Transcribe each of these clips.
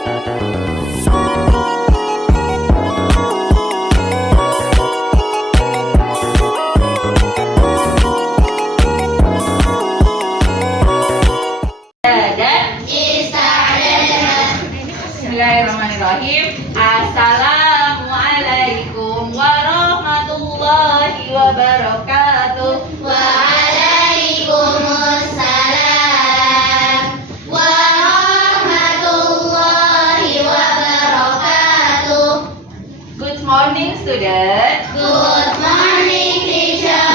Bismillahirrahmanirrahim. Assalamualaikum warahmatullahi wabarakatuh. Waalaikumsalam warahmatullahi wabarakatuh. Good morning, student. Good morning, teacher.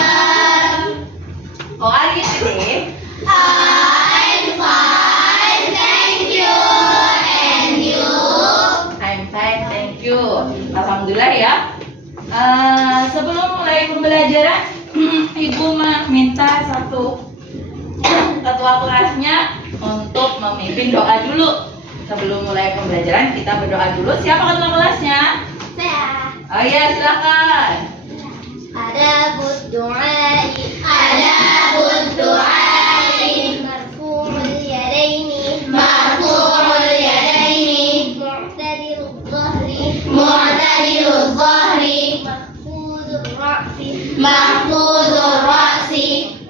How are you today? I'm fine, thank you. And you? I'm fine, thank you. Alhamdulillah ya. Sebelum mulai pembelajaran, Ibu minta satu ketua kelasnya untuk memimpin doa dulu. Sebelum mulai pembelajaran kita berdoa dulu. Siapa ketua kelasnya? Saya. Oh iya, silakan. Adabud du'ai, adabud du'ai, marfu'ul yadaini, marfu'ul yadaini, mu'tadilul dhahri, mu'tadilul dhahri, mahfuzur ra'si, mahfuzur ra'si,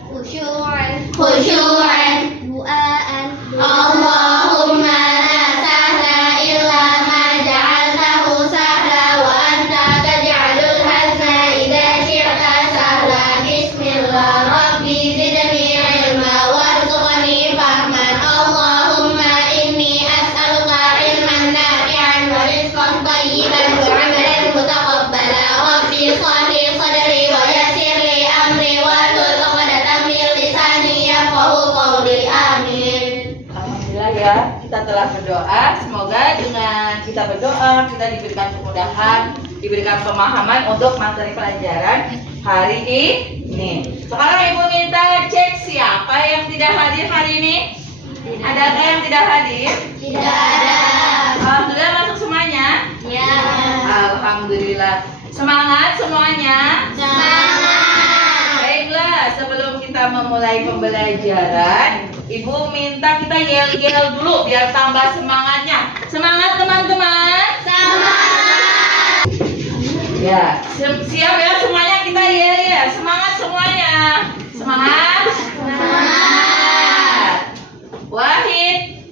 khusyu'an, khusyu'an, du'aan, Allahumma la sahla illa ma ja'altahu sahla wa anta taj'alul hazna idza syi'ta sahla. Bismillah rabbi zidni ilma warzuqni fahman. Allahumma inni as'aluka ilman nafi'an wa rizqan thayyiban wa 'amalan mutaqabbala. Rabbi shrah sadri wa yassir li amri wahlul 'uqdatam min lisani yafqahu qawli. Amin. Alhamdulillah ya, kita telah berdoa. Semoga dengan kita berdoa kita diberikan kemudahan, diberikan pemahaman untuk materi pelajaran hari ini. Sekarang Ibu minta cek siapa yang tidak hadir hari ini. Adakah yang tidak hadir? Tidak ada. Alhamdulillah, masuk semuanya. Ya. Alhamdulillah. Semangat semuanya. Semangat. Baiklah, sebelum kita memulai pembelajaran, Ibu minta kita yel-yel dulu biar tambah semangatnya. Semangat teman-teman. Semangat. Ya, siap ya semuanya, kita yel-yel. Semangat semuanya. Semangat. Semangat. Wahid,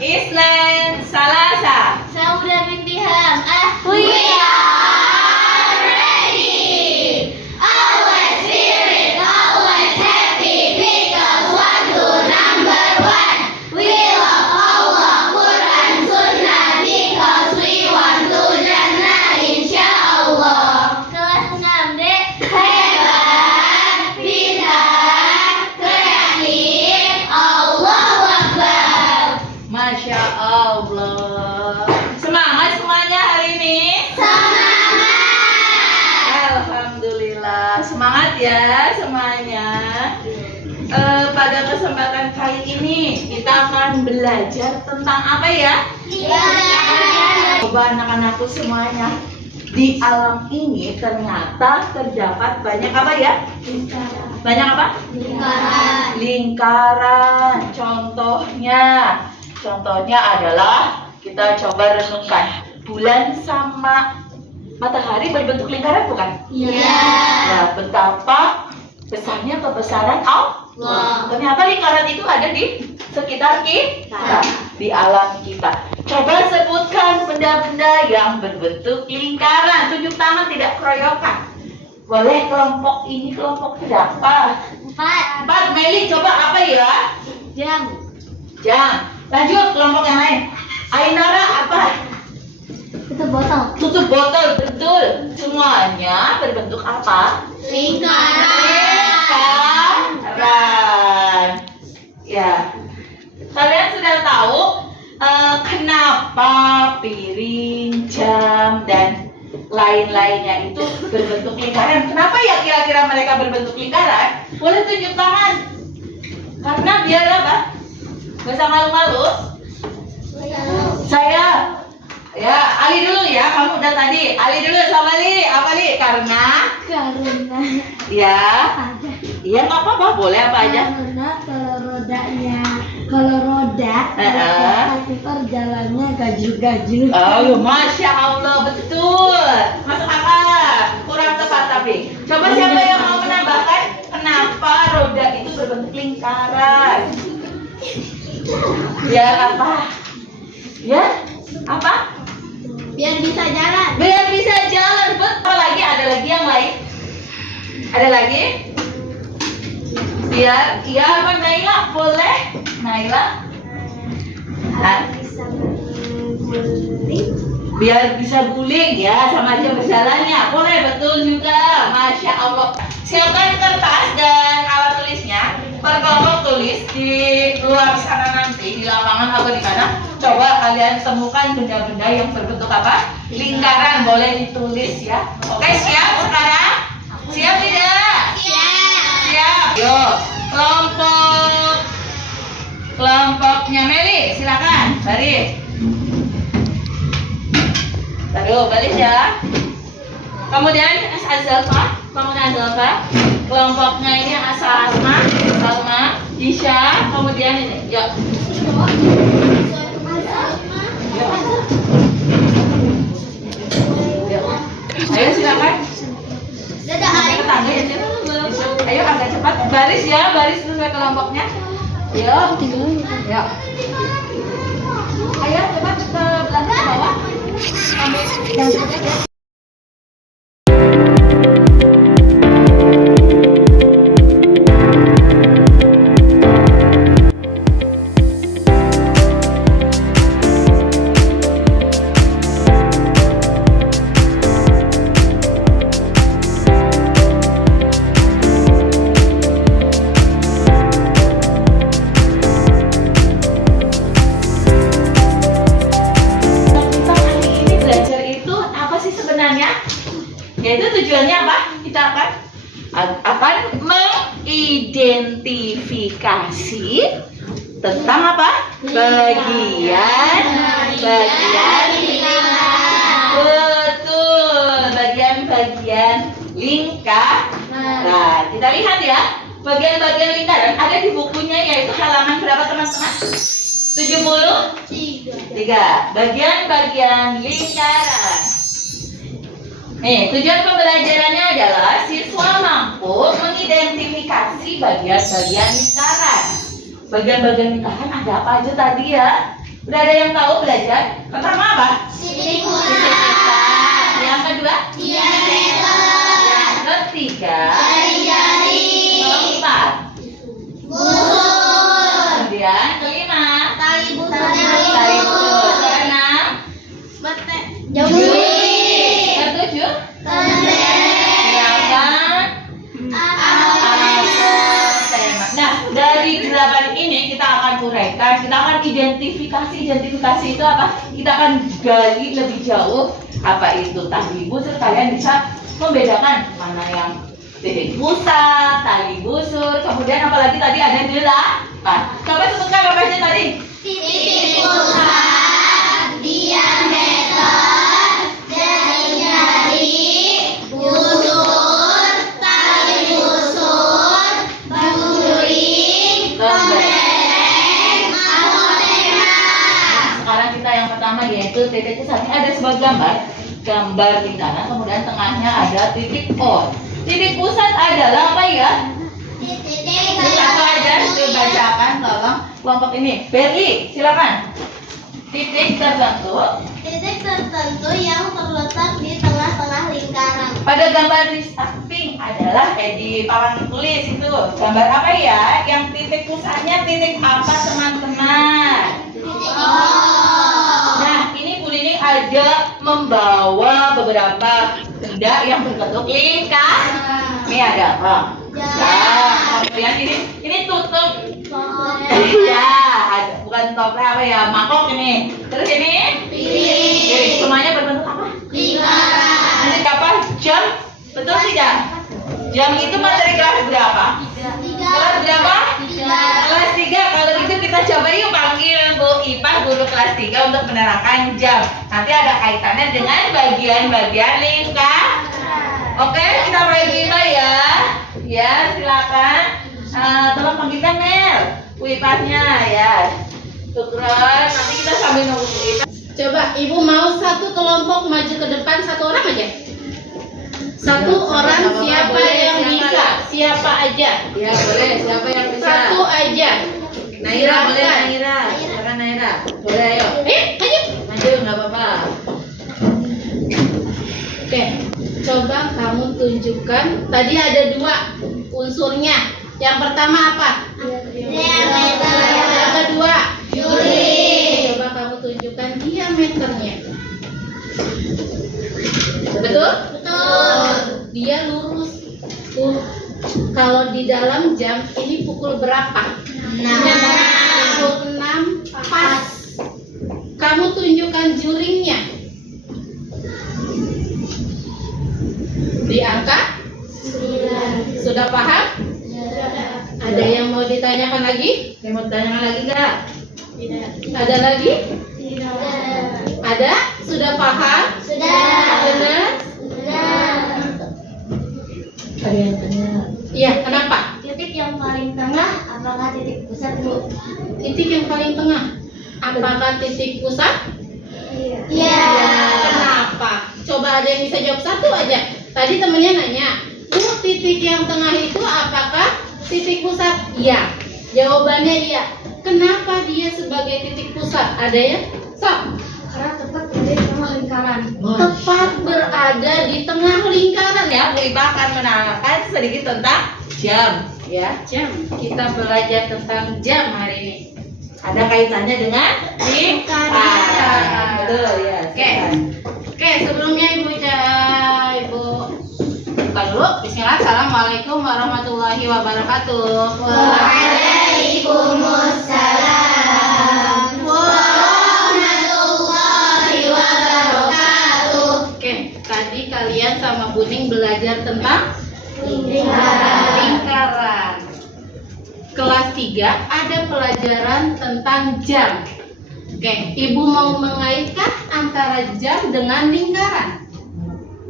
Islan, Salasa. Sauda binti Ham. We are ready. Always spirit, always happy because one to number one. We love Allah, Quran, Sunnah because we want to Jannah insyaallah. Kelas 6D. Hebat, pintar, kreatif, Allahu Akbar. Masya Allah. Semangat semuanya hari ini. Semangat. Alhamdulillah. Semangat ya semuanya. Pada kesempatan kali ini kita akan belajar tentang apa ya? Coba anak-anakku semuanya. Di alam ini ternyata terdapat banyak apa ya? Banyak apa? Lingkaran. Lingkaran. Contohnya adalah kita coba renungkan. Bulan sama matahari berbentuk lingkaran bukan? Iya. Nah, betapa besarnya kebesaran Allah. Ternyata lingkaran itu ada di sekitar kita, di alam kita. Coba sebutkan benda-benda yang berbentuk lingkaran. Tunjuk tangan, tidak keroyokan. Boleh kelompok ini, kelompok berapa? 4. Meli, coba apa ya? Jam. Jam. Lanjut kelompok yang lain. Ainara apa? Tutup botol. Tutup botol, betul. Semuanya berbentuk apa? Lingkaran. Ya. Kalian sudah tahu kenapa piring, jam, dan lain-lainnya itu berbentuk lingkaran. Kenapa ya kira-kira mereka berbentuk lingkaran? Boleh tunjuk tangan. Karena biar apa? Gak usah malu-malu. Saya. Ya, Ali dulu ya. Kamu udah tadi. Ali dulu sama Ali. Apa Ali? Karena. Ya. Iya nggak apa-apa. Boleh apa aja. Karena kalau rodanya Kalau roda, tapi jalannya gaju-gaju. Oh, Masya Allah, betul. Masuk akal. Kurang tepat tapi. Coba siapa yang mau menambahkan kenapa roda itu berbentuk lingkaran? Biar apa? Ya? Apa? Biar bisa jalan. Biar bisa jalan. Betul lagi. Ada lagi yang lain? Ada lagi? Biar, iya apa Naila? Boleh? Naila? Nah, biar bisa guling ya, sama aja berjalannya. Boleh, betul juga. Masya Allah. Siapkan kertas dan alat tulisnya. Berkelompok tulis di luar sana nanti, di lapangan atau di mana. Coba kalian temukan benda-benda yang berbentuk apa? Lingkaran. Boleh ditulis ya. Oke, siap sekarang? Siap tidak? Siap. Yuk, kelompoknya Meli, silakan baris. Taruh baris ya. Kemudian Azalfa, kelompoknya ini Salma, Isya, kemudian ini. Yuk. Ayo silakan. Sampai ke tangga ya, Cil. Ayo agak cepat, baris ya, baris sesuai kelompoknya. Yuk. Yuk. Ayo cepat ke belakang ke bawah. Ambil yang cepat aja. Yaitu tujuannya apa? Kita akan mengidentifikasi tentang apa? Bagian betul, bagian lingkaran. Kita lihat ya, bagian-bagian lingkaran ada di bukunya, yaitu halaman berapa teman-teman? 73. Bagian-bagian lingkaran. Nih, tujuan pembelajarannya adalah siswa mampu mengidentifikasi bagian-bagian lingkaran. Bagian-bagian lingkaran ada apa aja tadi ya? Udah ada yang tahu belajar? Pertama apa? Titik pusat. Yang kedua? Diameter. Yang ketiga? Jari-jari. Keempat? Busur. Kemudian kelima? Tali busur. Tali busur. Keenam? Jauh. Ketujuh? Nah, dari 8 ini kita akan uraikan, kita akan identifikasi itu apa? Kita akan gali lebih jauh apa itu tali busur. Kalian bisa membedakan mana yang titik pusat, tali busur, kemudian apalagi tadi ada 8. Coba sebutkan apa aja tadi? Titik pusat, diameter, jari-jari, busur, tali busur, juring, pembereng, anotera. Sekarang kita yang pertama yaitu titik pusatnya ada sebuah gambar lingkaran, kemudian tengahnya ada titik O. Titik pusat adalah apa ya? Titik Apa aja? Dibacakan tolong kelompok ini. Berli, silakan. Titik tertentu. Titik tertentu yang terletak di tengah-tengah lingkaran. Pada gambar di samping adalah di papan tulis itu gambar apa ya? Yang titik pusatnya titik apa teman-teman? Nah, ini Bu Nining ada membawa beberapa benda yang berbentuk lingkaran. Ini ada apa? Kemudian ini tutup. Iya, ada bukan toples apa ya? Mangkok ini. Terus ini? Piring. Semuanya berbentuk apa? Lingkaran. Ini apa? Jam? Betul tidak? Jam itu materi kelas berapa? Kelas berapa? Kelas 3. Kalau gitu kita coba yuk panggil Bu Ipa, guru kelas 3 untuk menerangkan jam. Nanti ada kaitannya dengan bagian-bagian lingkaran. Oke, kita mulai Bu Ipa ya. Ya, silakan. Tolong panggilkan Mel. Wipanya ya. Tukeran, nanti kita sambil nunggu Wipa. Coba ibu mau satu kelompok maju ke depan, satu orang aja. Satu orang siapa boleh, yang siapa? bisa? Siapa aja? Ya boleh, siapa yang bisa? Satu aja. Naira boleh, Silakan. Naira. Silakan Naira. Boleh ayo. Ayo. Maju nggak apa-apa. Oke, coba kamu tunjukkan. Tadi ada dua unsurnya. Yang pertama apa? Diameter. Yang kedua, Juring. coba kamu tunjukkan diameternya. Betul? Betul. Dia lurus. Tuh. Kalau di dalam jam ini pukul berapa? 6. Pukul 6 pas. Kamu tunjukkan juringnya. Di angka? 9. Sudah paham? Ada yang mau ditanyakan lagi? Yang mau ditanyakan lagi nggak? Ada lagi? Tidak. Ada? Sudah paham? Sudah. Benar? Benar. Ada yang tanya. Iya, kenapa? Titik yang paling tengah apakah titik pusat, Bu? Titik yang paling tengah. Apakah titik pusat? Iya. Kenapa? Coba ada yang bisa jawab satu aja. Tadi temennya nanya, Bu, titik yang tengah itu apakah titik pusat? Iya. Jawabannya iya. Kenapa dia sebagai titik pusat? Ada ya? Sok. Karena tepat di tengah lingkaran. Tepat berada di tengah lingkaran Ya, Bu Ipa akan menerangkan sedikit tentang jam. ya. Jam. Kita belajar tentang jam hari ini. Ada kaitannya dengan lingkaran. Betul ya. Oke. Oke, sebelumnya Ibu buka dulu. Bismillah. Assalamualaikum warahmatullahi wabarakatuh. Waalaikumsalam warahmatullahi wabarakatuh. Oke, tadi kalian sama Buning belajar tentang lingkaran. Kelas 3 ada pelajaran tentang jam. Oke, Ibu mau mengaitkan antara jam dengan lingkaran.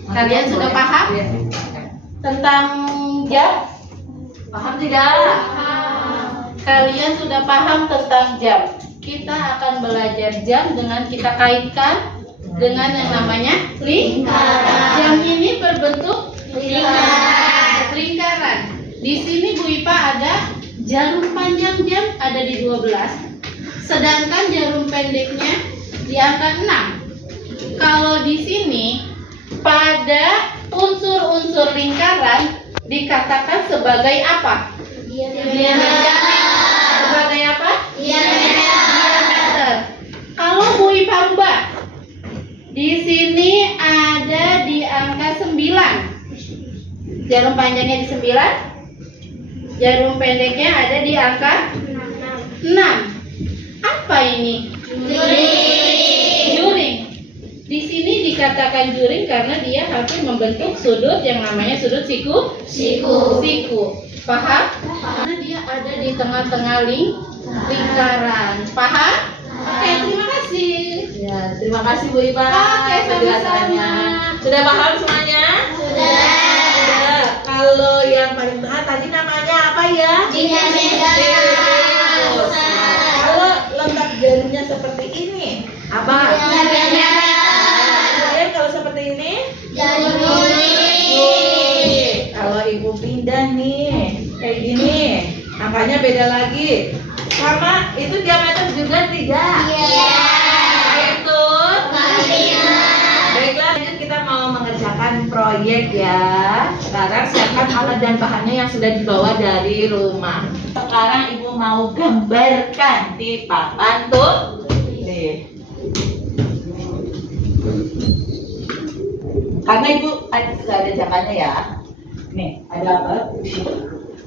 Kalian sudah paham Iya. tentang jam? Paham tidak? Kalian sudah paham tentang jam. Kita akan belajar jam dengan kita kaitkan dengan yang namanya Lingkaran. Jam ini berbentuk Lingkaran. lingkaran. Di sini Bu Ipa ada jarum panjang jam ada di 12. Sedangkan jarum pendeknya di angka 6. Kalau di sini pada unsur-unsur lingkaran dikatakan sebagai apa? Diameter. Sebagai apa? Diameter. Diameter. Kalau Bu Ipa rubah, di sini ada di angka 9. Jarum panjangnya di 9. Jarum pendeknya ada di angka 6. Apa ini? Juring. Di sini dikatakan juring karena dia hampir membentuk sudut yang namanya sudut siku. Paham? Karena dia ada di tengah-tengah lingkaran. Paham? Oke, terima kasih. Ya, terima kasih Bu Ipa. Oke, penjelasannya. sama-sama. Sudah paham semuanya? Sudah. Kalau yang paling tengah tadi namanya apa ya? Kalau letak jaringnya seperti ini, apa? Kemudian kalau seperti ini, kalau Ibu pindah nih, kayak gini, angkanya beda lagi. Sama itu diameter juga tidak? Itu. Baiklah, lanjut kita mau mengerjakan proyek ya. Sekarang siapkan alat dan bahannya yang sudah dibawa dari rumah. Sekarang Ibu mau gambarkan di papan tuh. Nih. Karena Ibu sudah ada jawabannya ya. Nih, ada apa?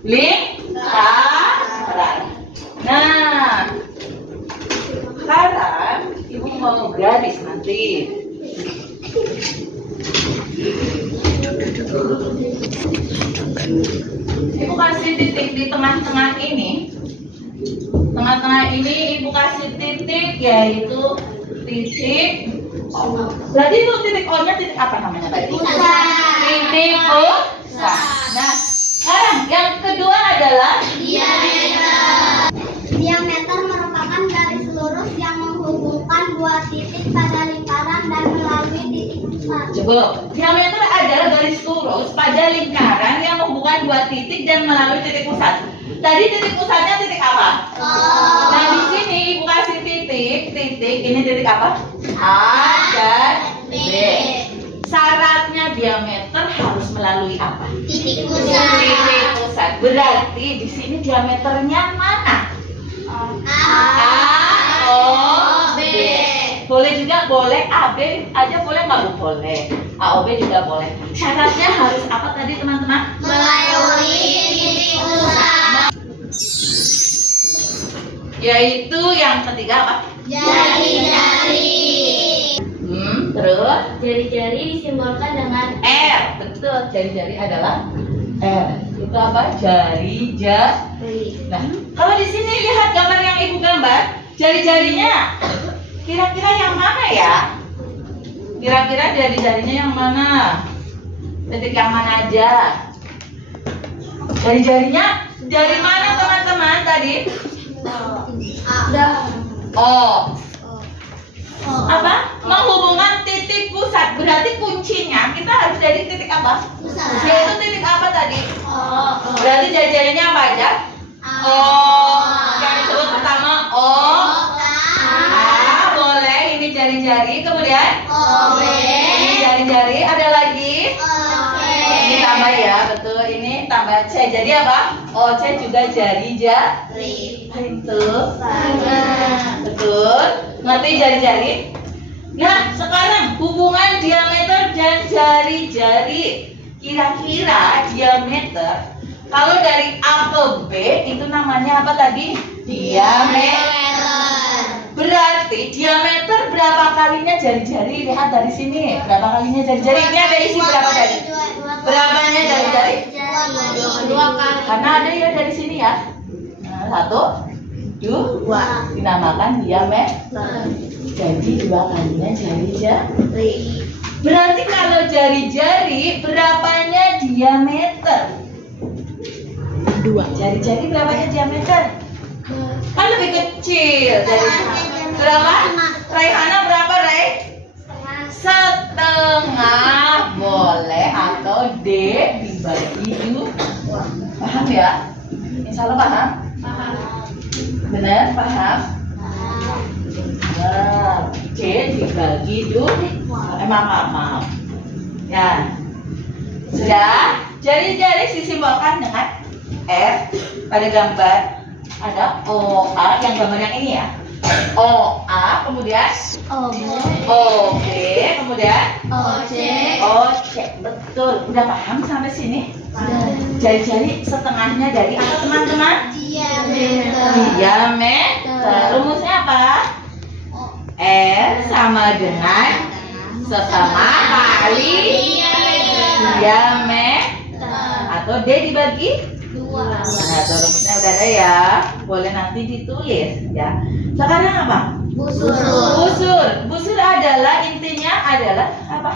Lingkaran. Nah, sekarang Ibu mau garis nanti. Ibu kasih titik di tengah-tengah ini. Tengah-tengah ini Ibu kasih titik, yaitu titik O. Berarti itu titik O-nya titik apa namanya tadi? Titik pusat. Nah, sekarang yang kedua adalah titik pada lingkaran dan melalui titik pusat. Coba, diameter adalah garis lurus pada lingkaran yang menghubungkan dua titik dan melalui titik pusat. Tadi titik pusatnya titik apa? Nah di sini ibu kasih titik, ini titik apa? A dan B. Syaratnya diameter harus melalui apa? Titik Titik pusat. Berarti di sini diameternya mana? A, O, B. Boleh juga boleh AB aja boleh nggak Bu? Boleh. A, O, B juga boleh. Syaratnya harus apa tadi teman-teman? Melalui titik pusat. Yaitu yang ketiga apa? Jari-jari. Terus Jari-jari disimbolkan dengan R. Betul. Jari-jari adalah R. Itu apa? Jari. Nah, kalau di sini lihat gambar yang ibu gambar, jari-jarinya kira-kira yang mana ya? Kira-kira jari-jarinya yang mana? Titik yang mana aja? Jari-jarinya dari mana teman-teman tadi? Oh, apa? Menghubungkan titik pusat. Berarti kuncinya kita harus dari titik apa? Yaitu titik apa tadi? Berarti jari-jarinya apa aja? Yang disebut pertama O. A, boleh. Ini jari-jari. Kemudian ini jari-jari. Ada lagi? Ini tambah ya, betul. Ini tambah C. Jadi apa? O, C juga jari-jari. Itu. Betul. Ngerti jari-jari? Nah, sekarang hubungan diameter dan jari-jari. Kira-kira diameter kalau dari A ke B itu namanya apa tadi? Diameter. Berarti diameter berapa kalinya jari-jari? Lihat dari sini. Berapa kalinya jari-jari? Ini ada isi berapa tadi? Berapanya jari-jari? Dua kali. Karena ada ya dari sini ya. Nah, 1, 2, dinamakan diameter. Jadi 2 kalinya jari-jari. Berarti kalau jari-jari berapanya diameter? 2. Jari-jari berapanya diameter? Kan lebih kecil dari berapa? Raihana berapa, Rai? Setengah boleh atau D dibagi 2. Paham ya? Insya Allah paham? Benar? Paham? Nah, C dibagi 2. Maaf. Ya. Sudah? Jari-jari disimbolkan dengan R. Pada gambar ada OA yang gambar yang ini ya. OA, kemudian OB, kemudian OC. Betul. Udah paham sampai sini? Jari-jari setengahnya dari apa teman-teman? Diameter. Rumusnya apa? R sama dengan setengah kali diameter atau D dibagi 2. Nah, tuh rumusnya udah ada ya. Boleh nanti ditulis ya. Sekarang apa? Busur adalah intinya adalah apa?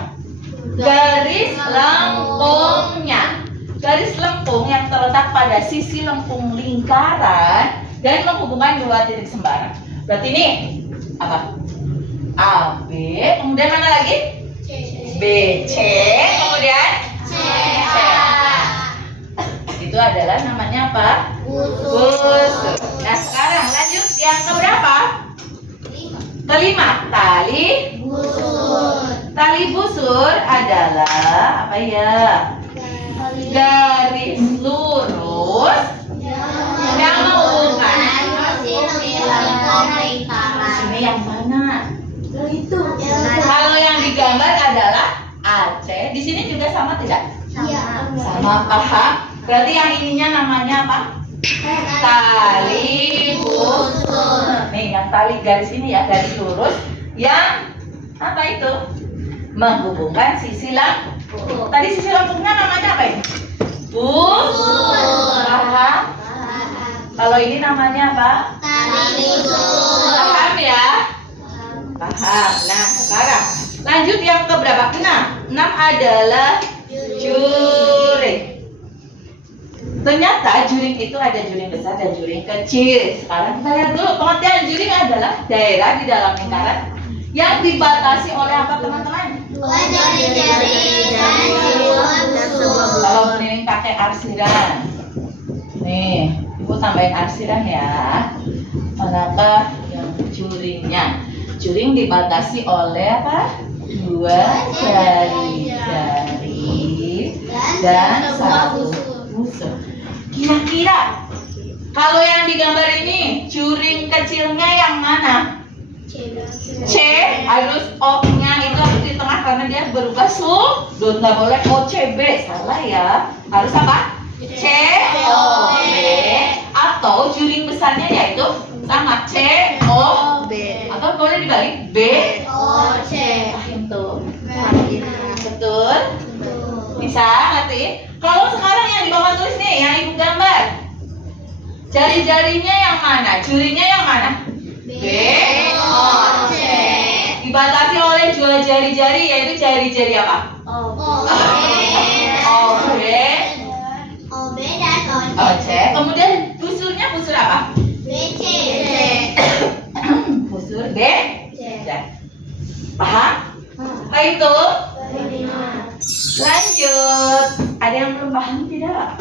Garis lengkungnya. Garis lengkung yang terletak pada sisi lengkung lingkaran dan menghubungkan 2 titik sembarang. Berarti ini apa? A, B, kemudian mana lagi? B, C, kemudian C. Itu adalah namanya apa? Busur. Nah sekarang lanjut yang keberapa? Kelima, tali busur. Tali busur adalah apa ya? Garis lurus yang menghubungkan. Ini yang mana? Itu. Kalau yang digambar adalah AC. Di sini juga sama tidak? Sama, paham? Berarti yang ininya namanya apa? Tali busur. Nih, yang tali garis ini ya, garis lurus yang apa itu? Menghubungkan sisi lengkung. Tadi sisi lengkungnya namanya apa ini? Busur. Paham? Kalau ini namanya apa? Tali busur. Paham ya? Paham. Nah, sekarang lanjut yang keberapa? 6. 6 adalah juring. Ternyata juring itu ada juring besar dan juring kecil. Sekarang kita lihat dulu. Pengertian juring adalah daerah di dalam lingkaran Yang dibatasi oleh apa teman-teman? Dua jari-jari dan sebuah busur. Kalau ini pakai arsiran. Nih, Ibu tambahin arsiran ya. Manakah yang juringnya? Juring dibatasi oleh apa? Dua jari-jari dan satu busur. Kira-kira kalau yang digambar ini juring kecilnya yang mana? C, harus O-nya itu harus di tengah karena dia berubah sudut, nggak boleh OCB, salah ya. Harus apa? C, O, B. Atau juring besarnya yaitu sama C, O, B. atau boleh dibalik B, O, C. Paham tuh? Betul? Bisa ngerti? Kalau sekarang yang di bawah tulis nih, yang Ibu gambar, jari-jarinya yang mana? Jurinya yang mana? B, O, C. Dibatasi oleh dua jari-jari, yaitu jari-jari apa? O, O, B, O, B dan O, O, C. Kemudian busurnya busur apa? B, C. Busur B, C. C. Paham? Apa itu? Lanjut. Ada yang belum paham tidak?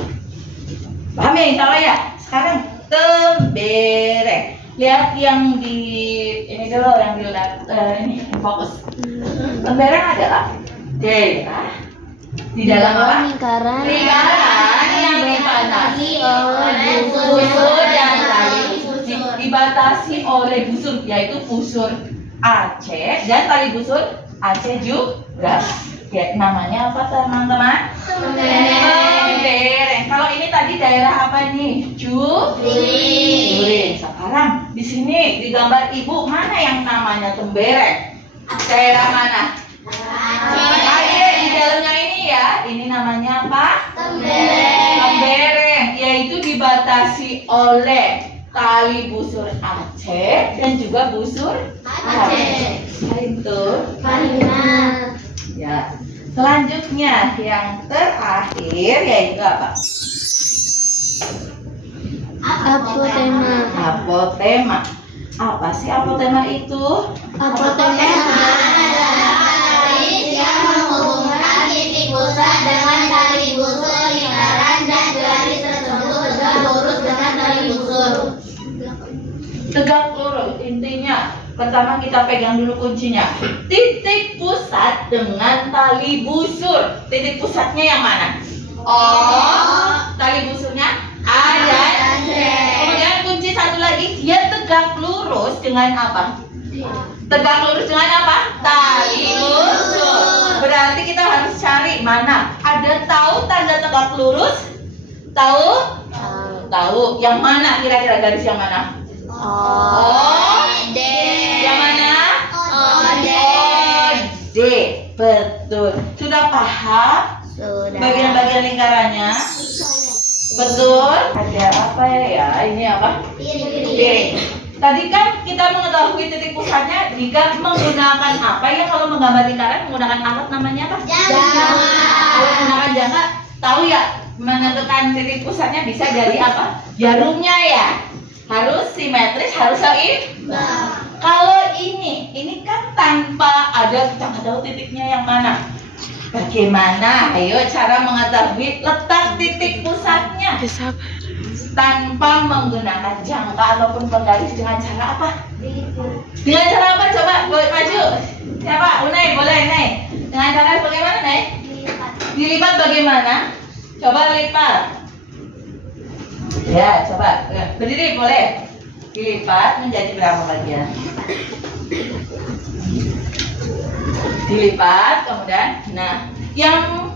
Paham ya insya Allah ya? Sekarang tembereng. Lihat yang di ini dulu, yang di ini fokus. Tembereng adalah daerah di dalam apa? Lingkaran Yang dibatasi oleh busur dan tali dibatasi oleh busur, yaitu busur AC dan tali busur AC juga. Ya, namanya apa teman-teman? Tembereng. Kalau ini tadi daerah apa nih? Juring. Sekarang di sini di gambar Ibu mana yang namanya tembereng? Daerah mana? Aceh. Di dalamnya ini ya. Ini namanya apa? Tembereng. Yaitu dibatasi oleh tali busur Aceh dan juga busur Aceh. Itu. Ya. Selanjutnya yang terakhir yaitu apa? Apotema. Apotema. Apa sih apotema itu? Apotema adalah garis yang menghubungkan titik pusat dengan tali busur lingkaran dan garis tersebut tegak lurus dengan tali busur. Tegak lurus. Intinya pertama kita pegang dulu kuncinya. Titik pusat dengan tali busur. Titik pusatnya yang mana? Tali busurnya A dan C. Kemudian kunci satu lagi, dia tegak lurus dengan apa? Tegak lurus dengan apa? Tali busur. Berarti kita harus cari mana? Ada tahu tanda tegak lurus? Tahu? Tahu. Yang mana kira-kira garis yang mana? D. Yang mana? D. D. Betul. Sudah paham Sudah. bagian-bagian lingkarannya? Betul. Ada apa ya? Ini apa? Piring. Tadi kan kita mengetahui titik pusatnya jika menggunakan apa ya? Kalau menggambar lingkaran menggunakan alat namanya apa? Jangka. Kalau menggunakan jangka, tahu ya menentukan titik pusatnya bisa dari apa? Jarumnya ya. Harus simetris, harus seimbang. Kalau ini kan tanpa ada, kita nggak tahu titiknya yang mana. Bagaimana? Ayo cara mengetahui letak titik pusatnya tanpa menggunakan jangka ataupun penggaris dengan cara apa? Dengan cara apa? Coba boleh maju. Siapa? Unai, boleh Unai. Dengan cara bagaimana Unai? Dilipat bagaimana? Coba lipat. Ya, coba. Berdiri boleh. Dilipat menjadi berapa bagian? Dilipat, kemudian, nah, yang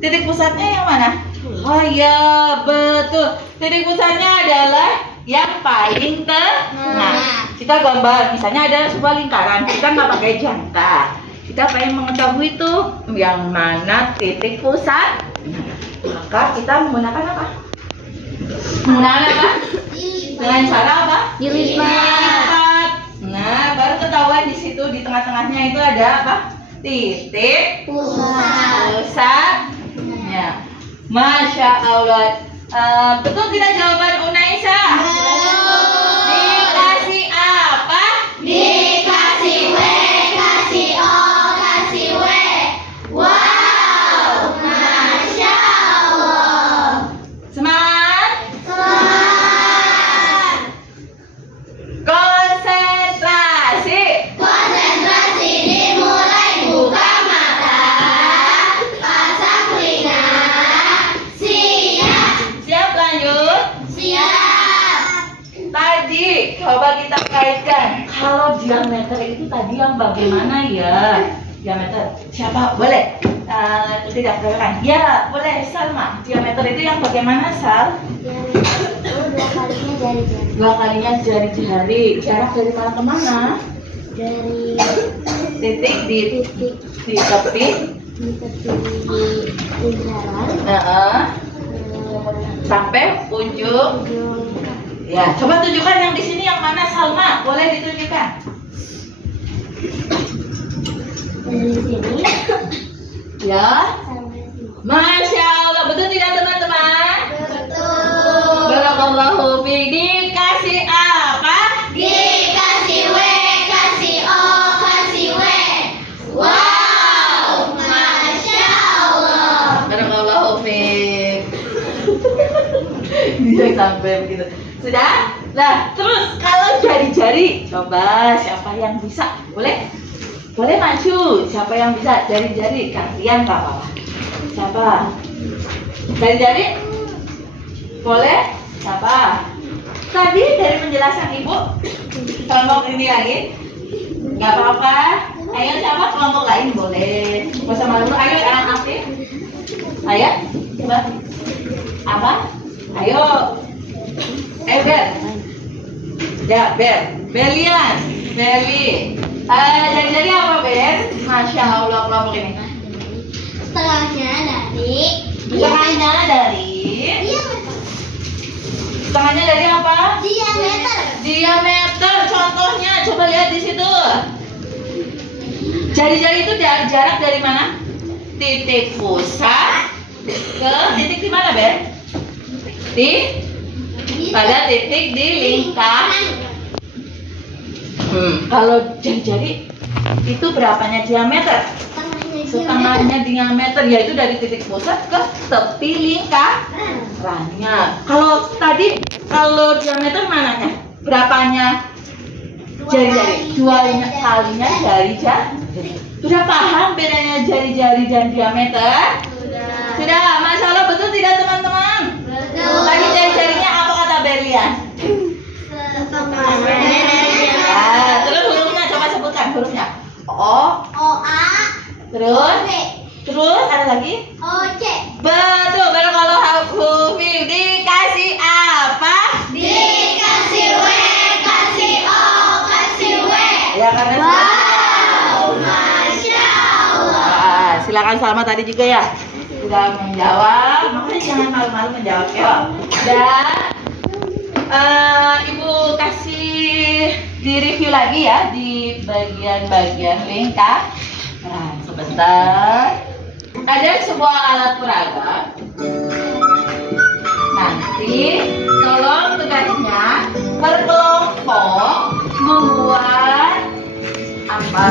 titik pusatnya yang mana? Oh ya, betul. Titik pusatnya adalah yang paling tengah. Kita gambar, misalnya ada sebuah lingkaran, kita nggak pakai jangka. Kita pengen mengetahui itu yang mana titik pusat. Maka kita menggunakan apa? Menggunakan apa? Dengan cara apa? Dilipat. Nah, baru ketahuan di situ di tengah-tengahnya itu ada apa? Titik pusatnya. Masya Allah. Betul tidak jawaban Unaisa? Dikasih apa? Dikasih W. tadi yang bagaimana ya? Diameter. Siapa? Boleh? Tidak bergerak. Ya, boleh Salma. Diameter itu yang bagaimana, Sal? Dua kalinya jari-jari. Dua kalinya jari-jari. Jarak dari mana ke mana? Dari Titik di titik tepi. di tepi lingkaran Sampai ujung. ujung Ya, coba tunjukkan yang di sini yang mana, Salma? Boleh ditunjukkan? dari sini Ya. sampai sini. Masya Allah, betul tidak teman-teman? Betul. Barakallahu fiik. Dikasih apa? Dikasih W, kasih O, kasih W. Wow, masya Allah. Barakallahu fiik. Dia sampai begitu. Sudah? Nah, terus kalau jari-jari, coba siapa yang bisa? Boleh? Boleh maju. Siapa yang bisa jari-jari? Gantian Kak Papa. Siapa? Jari-jari? Boleh? Siapa? Tadi dari penjelasan Ibu, kelompok ini lagi, nggak apa-apa. Ayo siapa kelompok lain boleh. Bersama dulu. Ayo anak aktif. Ayo, coba. Apa? Ayo. Ber. Ya, Belian. Beli. Jari-jari apa, Ber? Masya Allah kelompok ini. Setengahnya dari Setengahnya dari. Setengahnya dari apa? diameter. Diameter. Contohnya, coba lihat di situ. Jari-jari itu jarak dari mana? Titik pusat ke titik di mana, Ber? Pada titik di lingkaran. Kalau jari-jari itu berapanya diameter? Setengahnya diameter, yaitu dari titik pusat ke tepi lingkarannya. Kalau tadi, kalau diameter mananya? Berapanya? Jari-jari. Dua kalinya jari-jari. Sudah paham bedanya jari-jari dan diameter? Sudah, Masya Allah, betul tidak teman-teman? Tadi jari-jarinya apa kata Berlian? Ya, terus hurufnya coba sebutkan hurufnya. O, terus ada lagi? Betul, barakallahu fiik. Dikasih apa? Dikasih W, kasih O, kasih W. Ya karena Wow, masya Allah. silakan Salma tadi juga ya sudah menjawab, makanya jangan malu-malu menjawab ya. Dan Ibu kasih di review lagi ya di bagian-bagian lingkar. Nah, sebentar. Ada sebuah alat peraga. Nanti tolong tugasnya berkelompok membuat apa?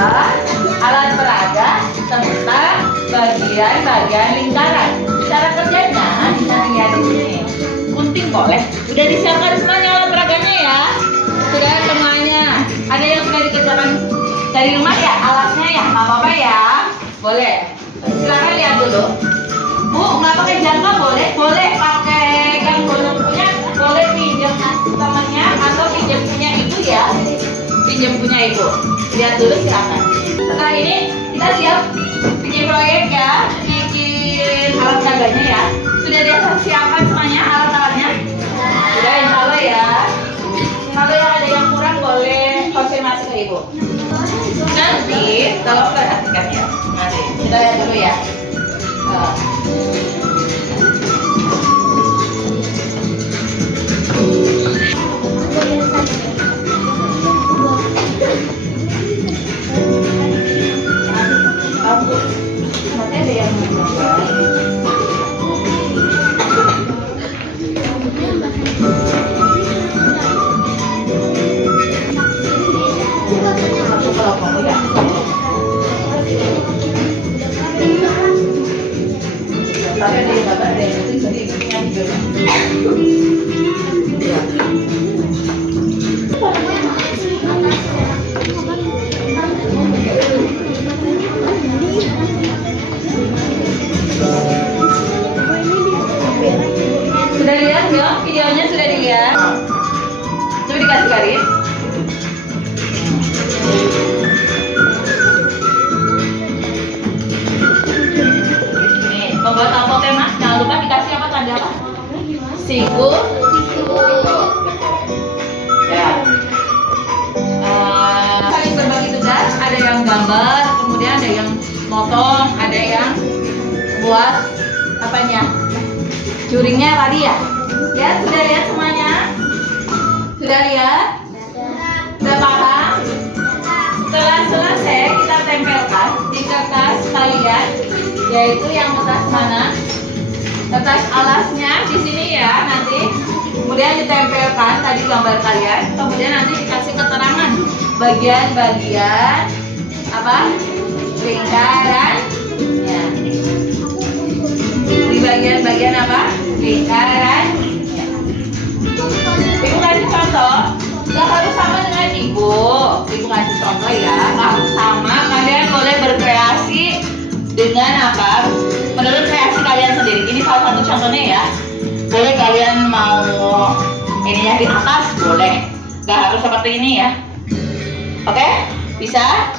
Alat peraga tentang bagian-bagian lingkaran. Cara kerjanya bisa lihat di sini. Gunting boleh. Sudah disiapkan semuanya alat peraganya ya. Sudah semuanya. Ada yang sudah dikerjakan dari rumah ya alatnya ya, nggak apa-apa ya. Boleh. Silakan lihat dulu. Bu, nggak pakai jangka boleh? Boleh pakai yang boleh punya, boleh pinjam temannya atau pinjam punya ibu ya. Pinjam punya ibu. Lihat dulu silakan. Setelah ini kita siap bikin proyek ya, bikin alat peraganya ya. Sudah disiapkan semuanya alat-alatnya? Sudah insya Allah ya. Kalau yang ada yang kurang boleh konfirmasi ke ibu. Nanti tolong perhatikan ya. Nanti kita lihat dulu ya. Nanti ada yang masuk kelompok ya. Tapi gambar, kemudian ada yang motong, ada yang buat apanya? Juringnya tadi ya? Ya, sudah lihat semuanya? Sudah lihat? Sudah paham? Setelah selesai kita tempelkan di kertas kalian, yaitu yang kertas mana? Kertas alasnya di sini ya nanti. Kemudian ditempelkan tadi gambar kalian, kemudian nanti dikasih keterangan bagian-bagian apa? Lingkaran. Ya. Di bagian-bagian apa? Lingkaran. Ya. Ibu kasih contoh. Gak harus sama dengan ibu. Ibu kasih contoh ya. Gak harus sama. Kalian boleh berkreasi dengan apa? Menurut kreasi kalian sendiri. Ini salah satu contohnya ya. Boleh kalian mau ininya di atas, boleh. Gak harus seperti ini ya. Oke? Bisa?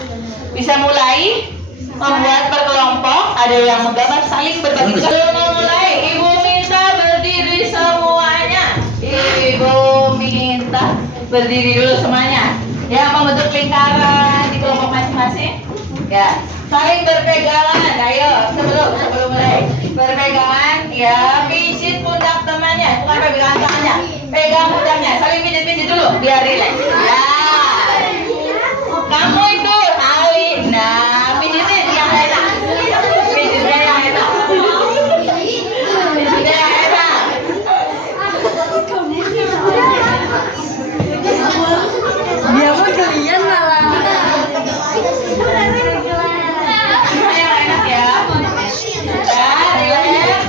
Bisa mulai membuat berkelompok. Ada yang menggambar saling berbagi. Sebelum memulai, ibu minta berdiri semuanya. Ibu minta berdiri dulu semuanya. Ya, membentuk lingkaran di kelompok masing-masing. Ya, saling berpegangan. Ayo, sebelum mulai berpegangan. Ya, pijit pundak temannya, bukan pegangan tangannya. Pegang pundaknya, saling pijit dulu biar rileks. Ya. Kamu itu Ali. Nah, pijitin yang enak. Pijitnya yang enak. Pijitnya yang enak. Dia mau kalian malah. Yang enak ya. Ya, rileks.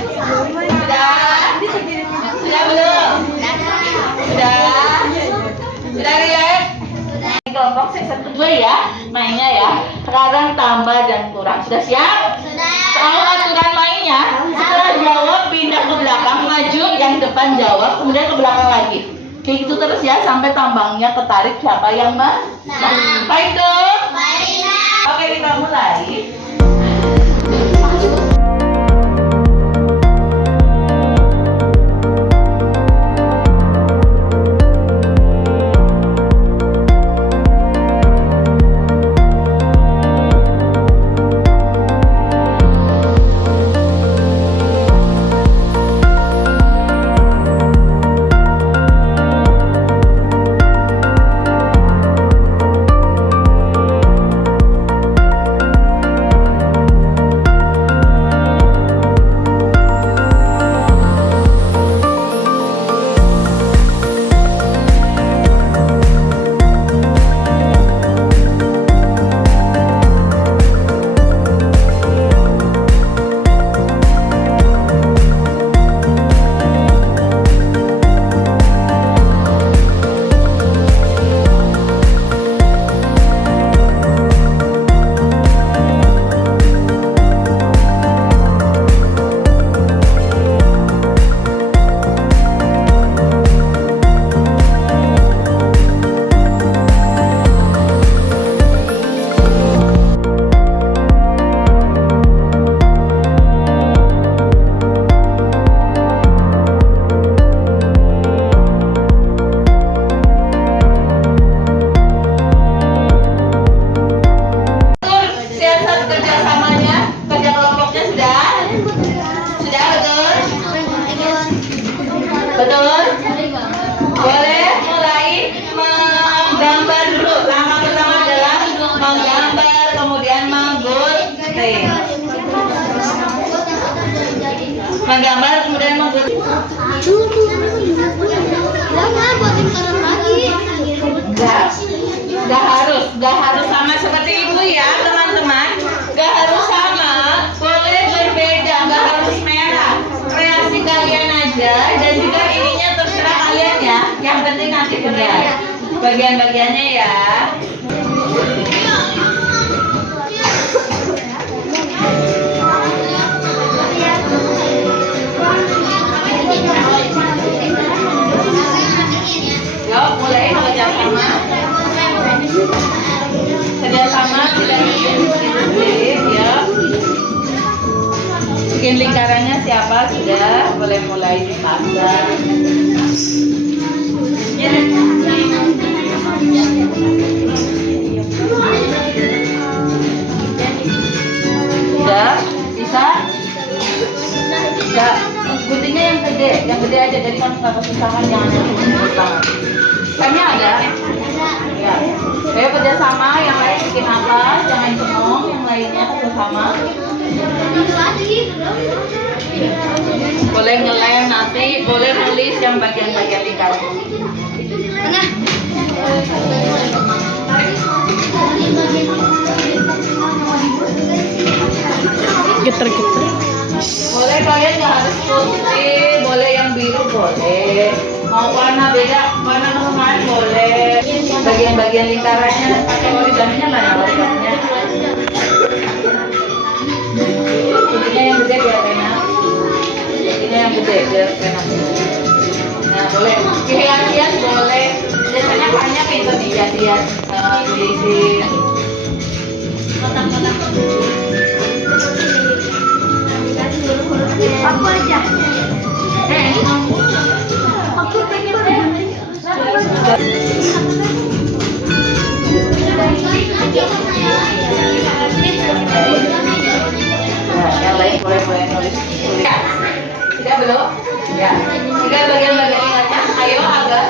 Sudah belum? Sudah rileks? Kelompok section kedua ya, mainnya ya. Sekarang tambah dan kurang. Sudah siap? Kalau aturan mainnya, setelah jawab pindah ke belakang, maju, yang depan jawab, kemudian ke belakang lagi. Kayak gitu terus ya, sampai tambangnya ketarik siapa yang menang. Baik dong? Oke, kita mulai. Betul? Boleh mulai menggambar dulu. Langkah pertama adalah menggambar, kemudian menggunting. Menggambar, kemudian menggunting. Gak harus sama seperti ibu ya teman-teman. Gak harus sama, boleh berbeda, gak harus merah. Kreasi kalian aja, dan juga ininya terserah kalian ya. Yang penting nanti benar bagian-bagiannya ya. Yuk, mulai kerjasama. Kerjasama tidak bikin ya. Bikin lingkarannya siapa sudah boleh mulai dipasang. yang gede aja. Jadi kamu nggak kesusahan, jangan yang tangan. Kayaknya ada. Ya. Ayo kerjasama, yang lain bikin apa? Jangan bengong, yang lainnya kerjasama. Boleh ngelem nanti, boleh nulis yang bagian-bagian lingkaran. Mana? Geter-geter. Boleh kalian nggak harus putih, boleh yang biru boleh. Mau warna beda, warna kemarin boleh. Bagian-bagian lingkarannya pakai origaminya mana origaminya? Putihnya yang gede biar enak. Putihnya yang gede biar enak. Nah boleh. Hias-hias boleh. Biasanya banyak pintar dijadian tulisin. Kotak-kotak. Aku aja. Aku pengen. Nah, yang lain boleh nulis. Ya. Sudah belum? Ya. Sudah bagian-bagian ingatnya. Ayo agak.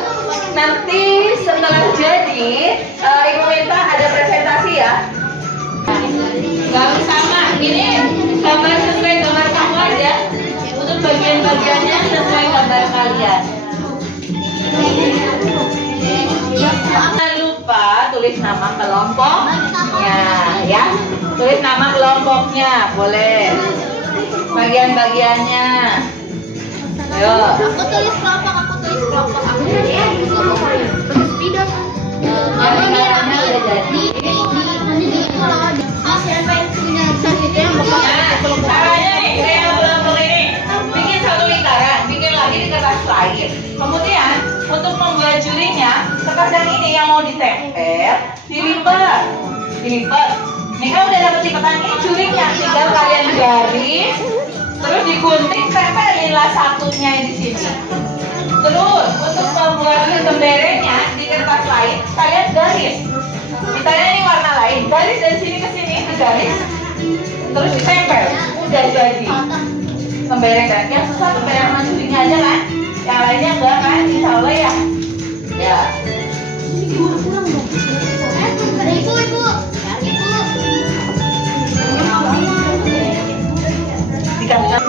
Nanti setelah jadi, Ibu minta ada presentasi ya. Gak sama, ini gambar sesuai gambar kamu aja. Untuk bagian-bagiannya sesuai gambar kalian. Jangan lupa tulis nama kelompoknya, ya. Tulis nama kelompoknya, boleh. Bagian-bagiannya. Ayo. Aku tulis kelompok. Aku tulis video. Gambarnya udah jadi. Siapa yang punya itu yang Caranya nih, kayak kelompok ini. Bikin satu lingkaran, bikin lagi di kertas lain. Kemudian untuk membuat jurinya, kertas yang ini yang mau ditempel, dilipat. Ini kan udah dapet lipatan ini jurinya, tinggal kalian garis, terus digunting, tempelilah satunya di sini. Terus untuk membuat lembarannya di kertas lain, kalian garis. Misalnya ini warna lain, garis dari sini ke sini, garis, terus ditempel, udah jadi. Lembaran kan, yang susah lembaran sama jurinya aja kan, yang lainnya enggak kan, insya Allah ya. Ya. Ibu. Dikasih.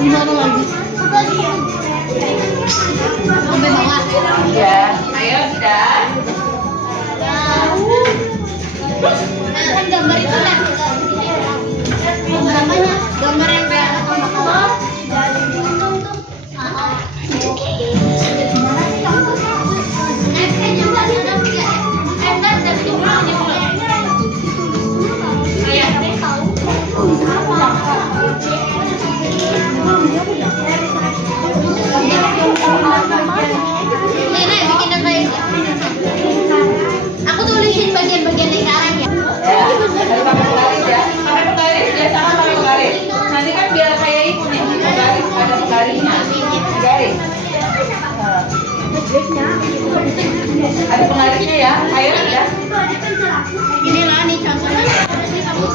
Gimana lagi? Sampai bawah. Ya, ayo sudah. Nah, kan gambar itu kan. Namanya gambar yang kayak aku tulisin bagian-bagian lingkarannya. Ya, harus pakai penggaris ya. Pakai penggaris, biasakan pakai penggaris. Nanti kan biar kayak ibu nih, penggaris, ada penggarisnya. Garis. Ada penggarisnya ya, ayo ya. Inilah nih contohnya.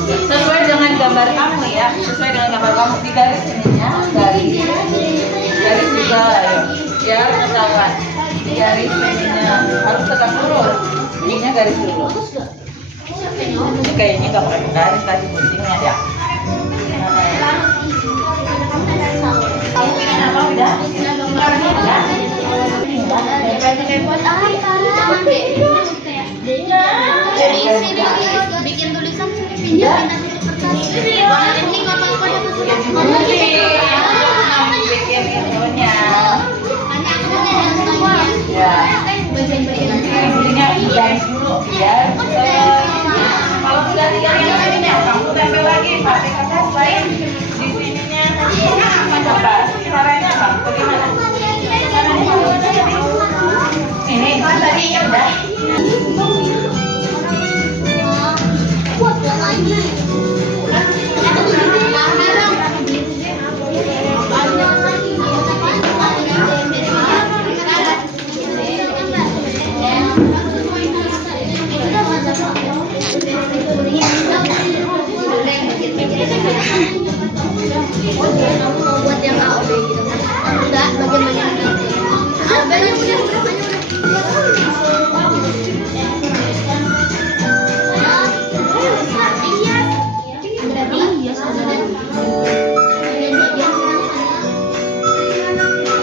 Sesuai dengan gambar kamu ya, sesuai dengan gambar kamu. Di garis ininya, garis juga, ayo. Biar ketahuan. Garis ininya harus tegak lurus. Ininya garis dulu. Kayaknya nggak pakai penggaris tadi guntingnya ya. Kamu ingin apa udah? Udah? Bikin tulisan pindah kertas. Ini nggak apa-apa Bikin infonya. Ya. Guntingnya garis dulu ya. Kalau sudah digaris ininya, kamu tempel lagi pakai kertas lain di sininya. Apa? Caranya apa? Bagaimana? Ini kan tadi ya udah.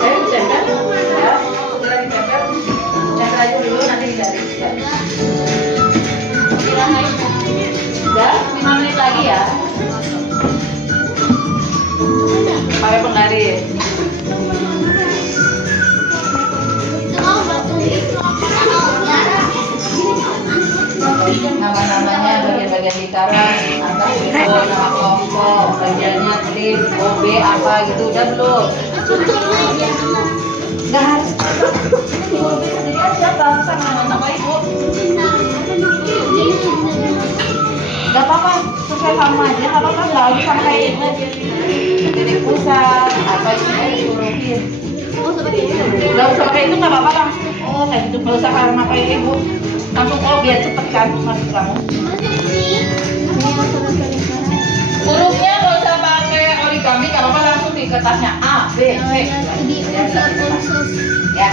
Ayo ditempel, ya. Segera ditempel. Tempel aja dulu, nanti digaris. Ya. Udah, 5 menit lagi ya. Pakai penggaris. Nama-namanya bagian-bagian lingkaran, angka simbol, nama kelompok, bagiannya trip, OB apa gitu udah belum? Nggak harus. OB sendiri aja, nggak usah nama ibu. Nggak apa-apa, sesuai kamu aja, nggak apa-apa, nggak harus sama kayak ibu. Titik pusat, apa gitu dihurufin. Nggak usah pakai itu, nggak apa-apa langsung. Oh kayak gitu, nggak usah sama kayak ibu. Langsung biar cepet kan maksud kamu. Hurufnya nggak usah pakai origami, nggak apa-apa langsung di kertasnya A, B, C. Ya,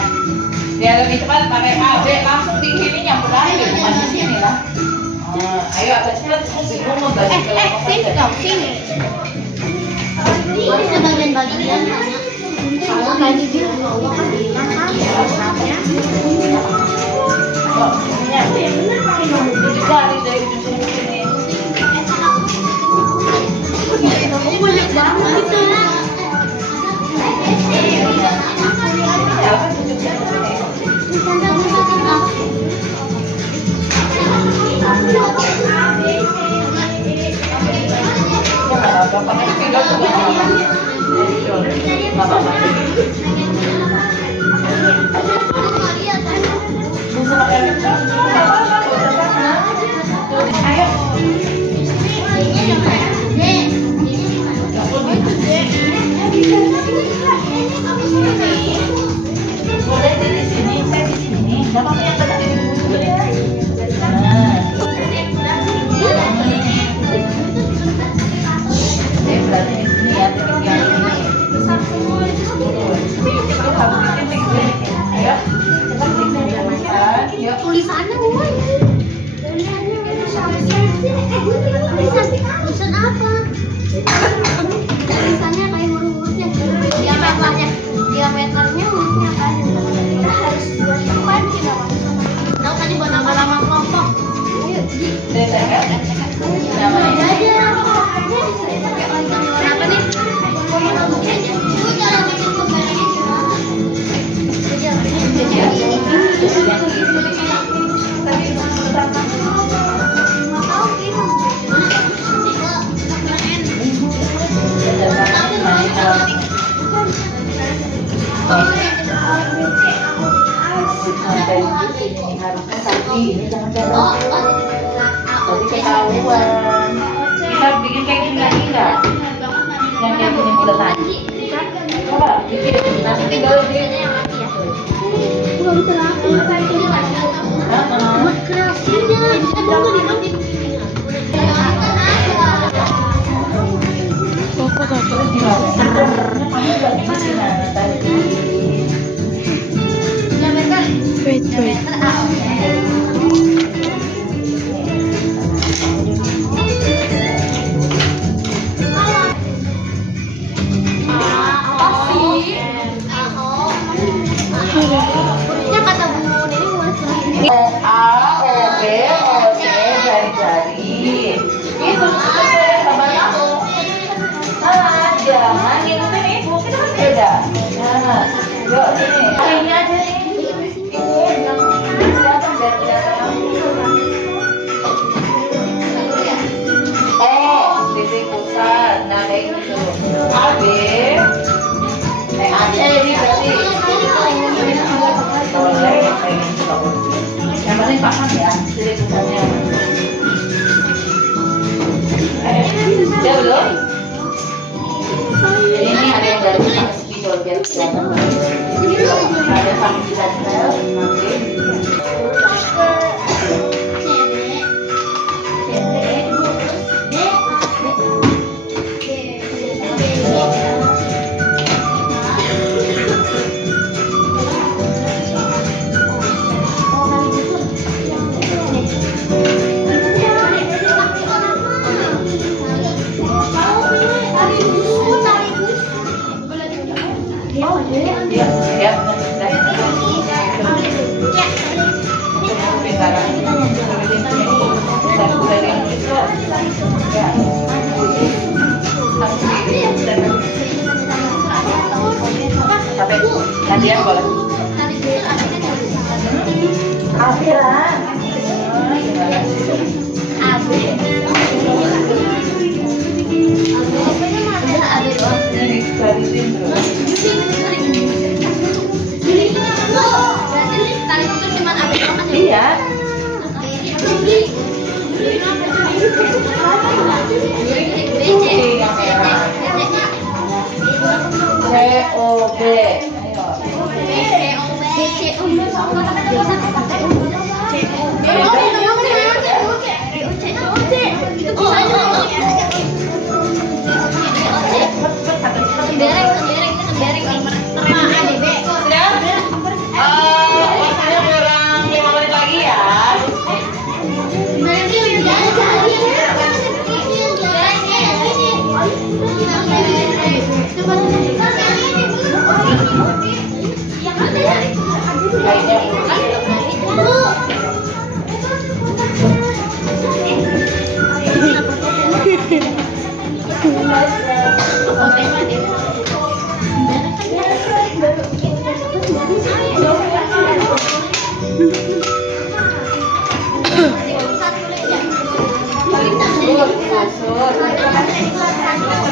biar lebih cepat pakai A, B langsung di sini nyampur aja, bukan di sini lah. Ayo agak cepat, bingung mau bagi kelompok aja. Bagian-bagian kalau tadi bilang Allah kan bilang kan Oh, ini apa ya? Digaris dari ujung sini ke sini. banyak banget itu. Ya, kan ujung sini ke sini. Ya nggak apa-apa, pakai spidol juga nggak apa-apa. Nggak apa-apa. Bisa pakai spidol, nggak apa-apa, nggak usah sana. Ayo. Boleh di sini, saya di sini. Nggak apa-apa yang tadi di buku boleh. Berarti di sini ya titik yang ini. Itu harus titik sini. Ayo, kita titik yuk. Tulisannya woy. Tulisan apa? Tulisannya kayak huruf-hurufnya. Diameternya hurufnya kan. Kita harus buat apa kita? Tahu tadi buat nama-nama kelompok. Namanya. Apa nih? Itu cara bikin pembayarannya gimana? Jadi ketahuan. Bisa bikin kayak gini lagi nggak? Yang kayak gini buletan. Coba bikin. Nanti tinggal di. Nggak bisa langsung kayak gini lah. Buat kreasinya. Kita tunggu di nanti. Terus gimana? Sebenarnya kamu nggak bikin mana tadi? Wait. A, O, B, O, C, jari-jari. Itu sesuai sama kamu. Jangan ngikutin ibu, kita kan beda. Nah, yuk sini. Ini aja nih. Ibu yang kelihatan biar kelihatan. Titik pusat. Nah, kayak gitu. A, B. A, C ini berarti. Boleh, kayak gitu. Yang penting paham ya, titik pusatnya. Udah belum? Jadi ini ada yang dari pakai spidol biar kelihatan. Ada pakai spidol nanti. Dian boleh. Akhiran. Iya. COB. Waktunya kurang 5 menit lagi ya.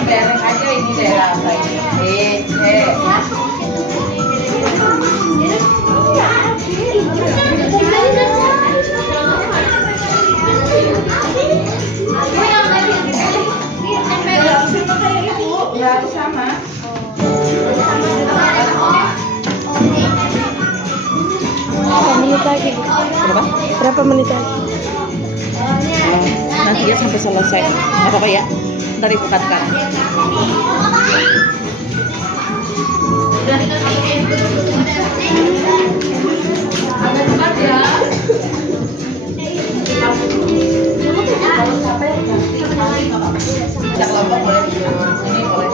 Bereng aja ini daerah apa ini? B, C. Nggak sama. Menit lagi. Berapa menit lagi? Nanti ya sampai selesai. Nggak apa-apa ya. Ntar ibu katakan. Yang kelompok boleh ini boleh.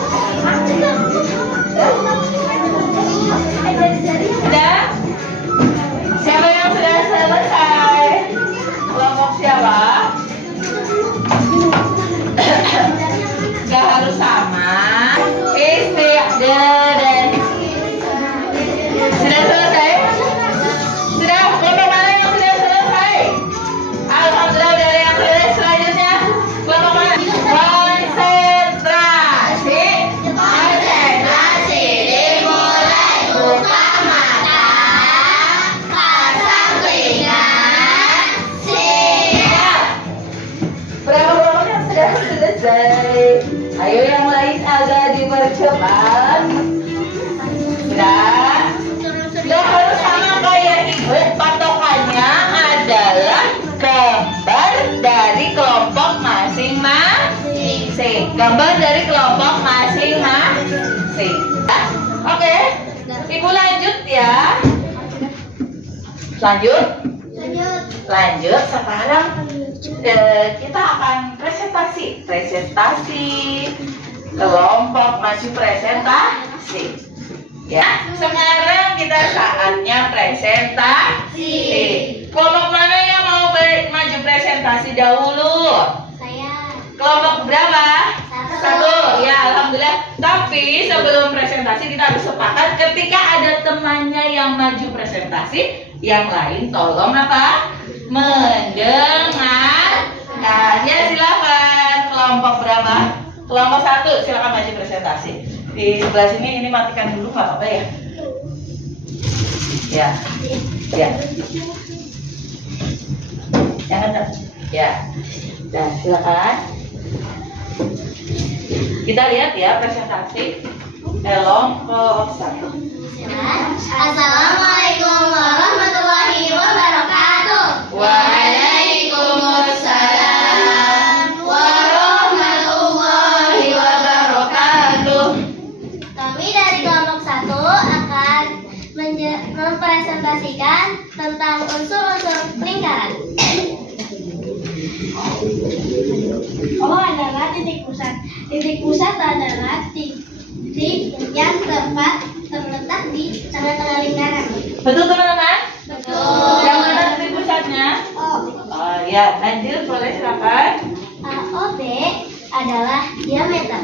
Sudah? Siapa yang sudah selesai? Kelompok siapa? Gak harus sama. Dan sudah selesai? Sudah? Kelompok mana yang sudah selesai? Alhamdulillah udah ada yang selesai. Selanjutnya kelompok mana? Konsentrasi. Konsentrasi dimulai, buka mata, pasang telinga, siap. Berapa kelompok yang sudah selesai? Ayo yang lain agak dipercepat. Sudah? Gak harus sama kayak ibu. Patokannya adalah gambar dari kelompok masing-masing. Gambar dari kelompok masing-masing. Oke. Ibu lanjut ya. Lanjut. Sekarang kita akan presentasi kelompok maju presentasi. Ya, sekarang kita saatnya presentasi. Kelompok mana yang mau maju presentasi dahulu? Saya Kelompok berapa? Satu. Ya, alhamdulillah. Tapi sebelum presentasi kita harus sepakat ketika ada temannya yang maju presentasi, yang lain tolong apa? Mendengar. Nah, ya silakan. Kelompok berapa? Kelompok 1, silakan maju presentasi. Di sebelah sini ini matikan dulu nggak apa-apa ya? Ya. Jangan. Ya. Nah, silakan. Kita lihat ya presentasi kelompok 1. Assalamualaikum warahmatullahi wabarakatuh. Waalaikumsalam warahmatullahi wabarakatuh. Kami dari kelompok 1 akan mempresentasikan tentang unsur-unsur lingkaran. O adalah titik pusat. Titik pusat adalah titik yang tepat terletak di tengah-tengah lingkaran. Betul teman-teman? Betul. Yang mana titik pusatnya? O. Oh ya, lanjut boleh silakan. AOB adalah diameter.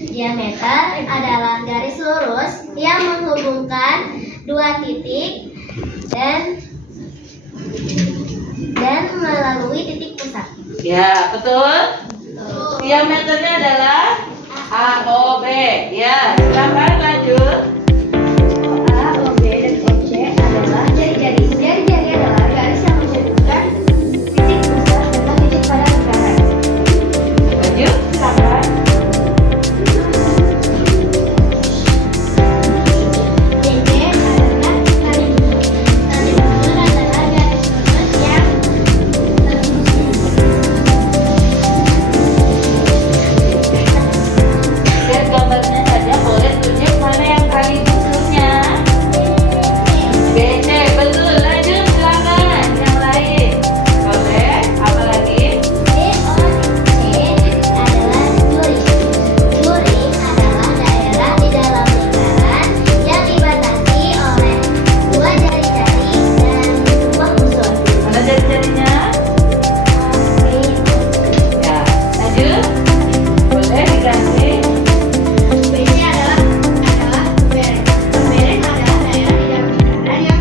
Diameter adalah garis lurus yang menghubungkan 2 titik dan melalui titik pusat. Ya, betul. Diameternya adalah AOB. Ya, silakan lanjut. A, O, B, dan O, C adalah jari-jari. Jari-jari adalah garis yang menjadikan titik pusat dengan titik pada lingkaran. Lanjut, silakan. JJ adalah tali busur. Tali busur adalah garis lurus yang Lihat gambarnya saja, boleh tunjuk mana yang tali busurnya. BC, betul. Lanjut, silakan. Yang lain. Boleh. Apa lagi? DOC adalah juri. Juri adalah daerah di dalam lingkaran yang dibatasi oleh 2 jari-jari dan 2 busur. Mana jari-jarinya? Ya, lanjut. Boleh diganti. BC adalah pemberes. Pemberes adalah daerah di dalam lingkaran yang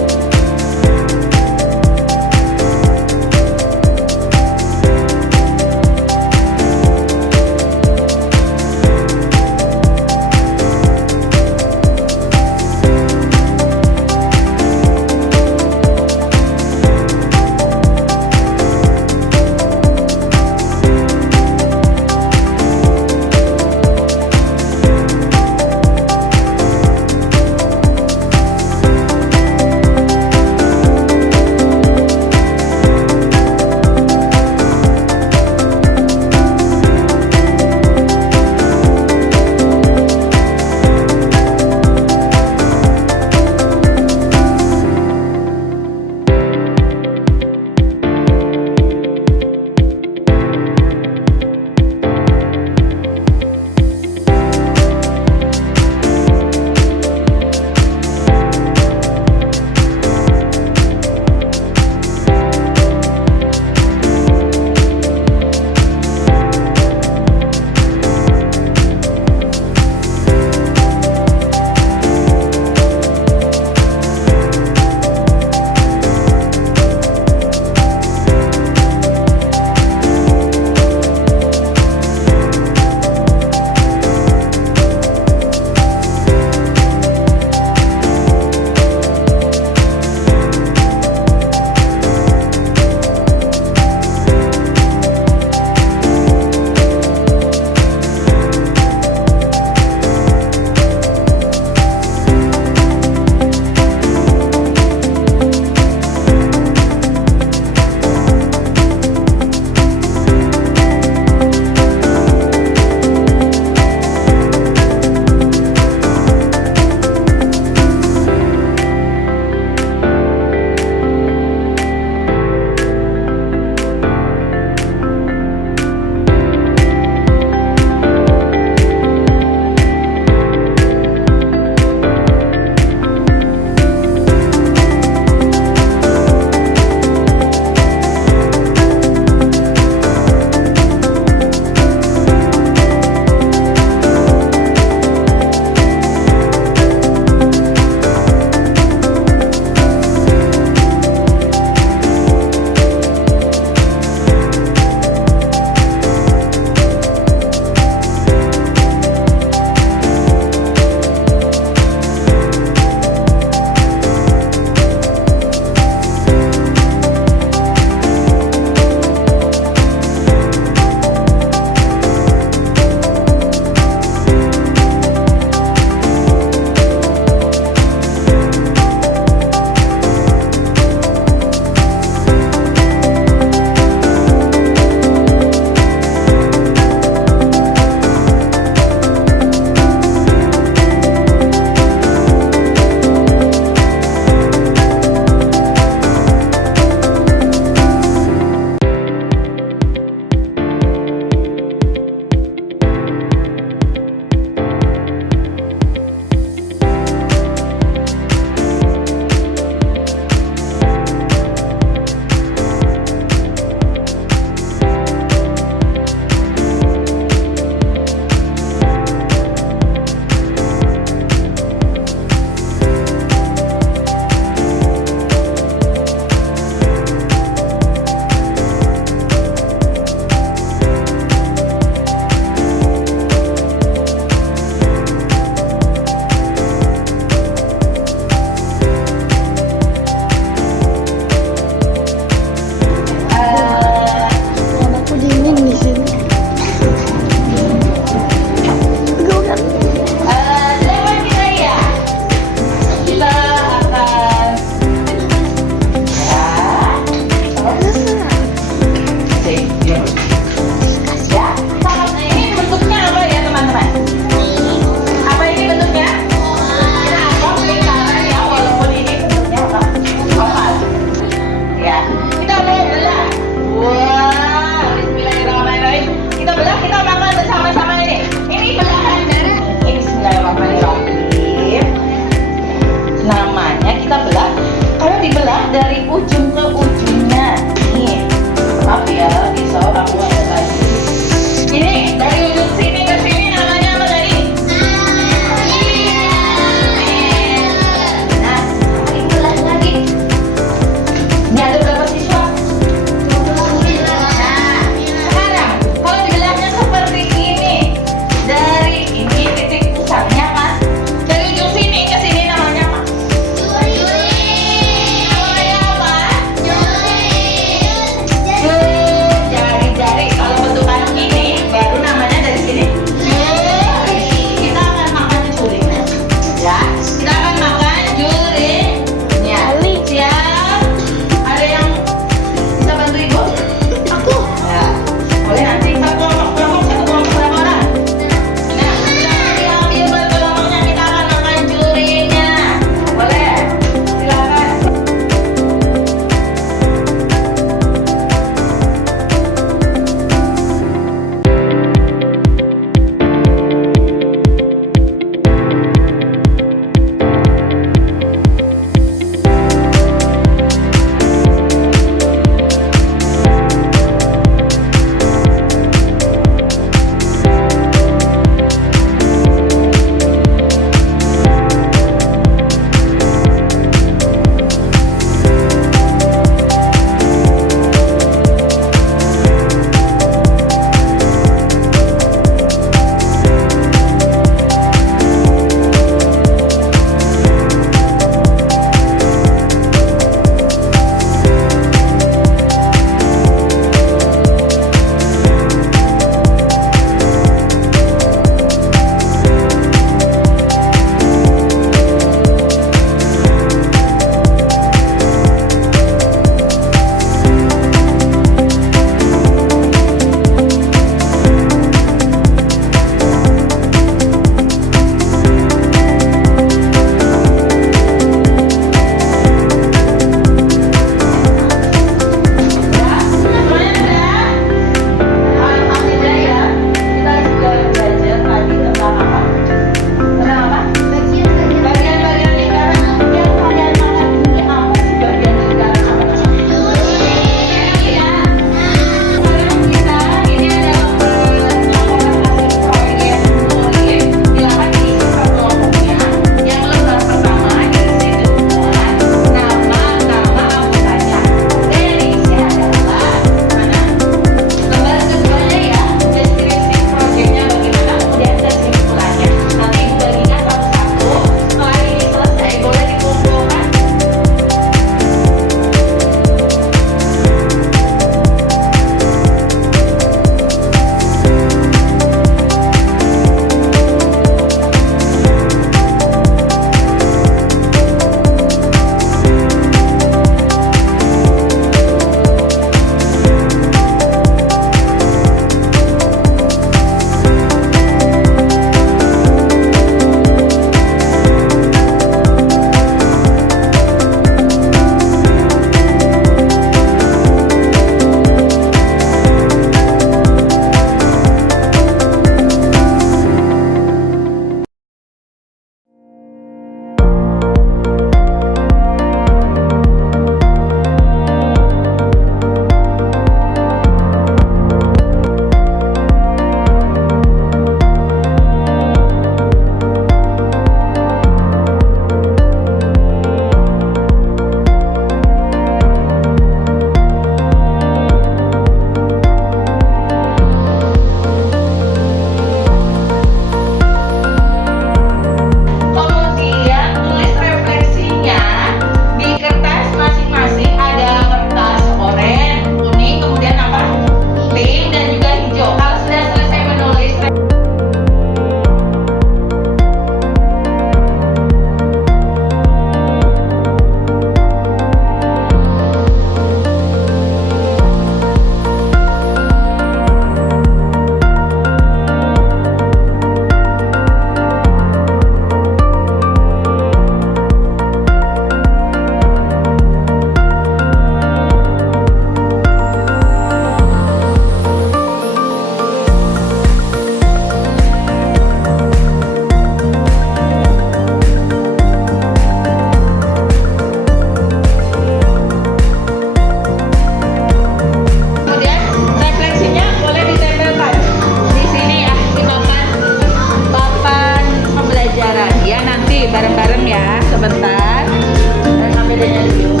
bedanya dulu.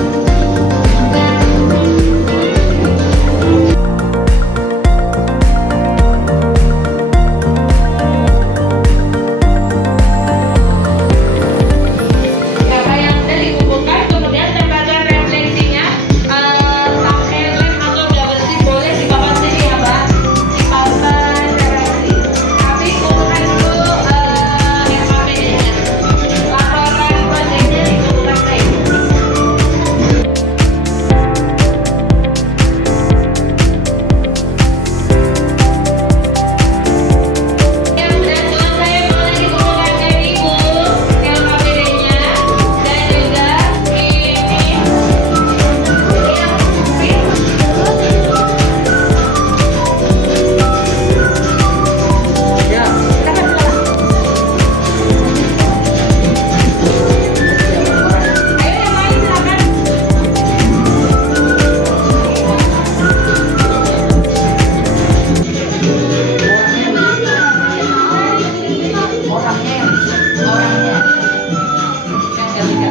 Siapa yang sudah dikumpulkan, kemudian tempelkan refleksinya pakai lem atau double stick boleh di papan sini ya Mbak, di papan refleksi. Tapi kumpulkan dulu RKPD-nya, laporan proyeknya dikumpulkan baik. Yang sudah selesai boleh dikumpulkan ke Ibu LKPD-nya dan juga ini. Ya, silakan silakan. Ayo yang lain silakan. Orangnya yang ketiga.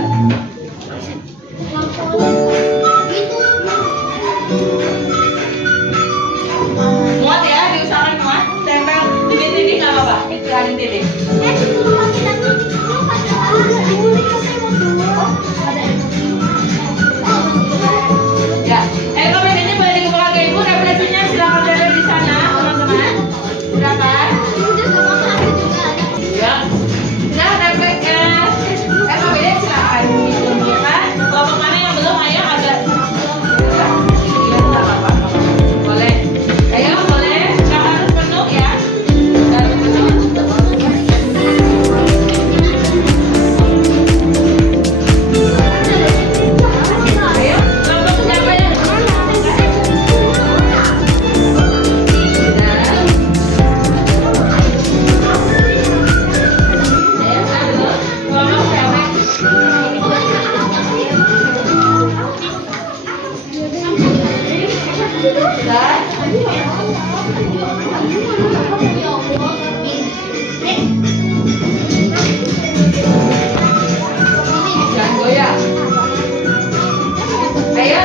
Muat ya, diusahakan muat. Tempel titik-titik nggak apa-apa. Itu titik. Ya, LKPD-nya boleh dikumpulkan ke Ibu. Refleksinya silakan berada di sana, teman-teman. Silakan. Ya. Nah, refleksnya LKPD silakan dikumpulkan. Kelompok mana yang belum, ayo agak. Iya, nggak apa-apa. Boleh. Ayo, boleh. Nggak harus penuh ya. Nggak harus penuh. Ayo, kelompok siapa yang jangan goyah. Ayo,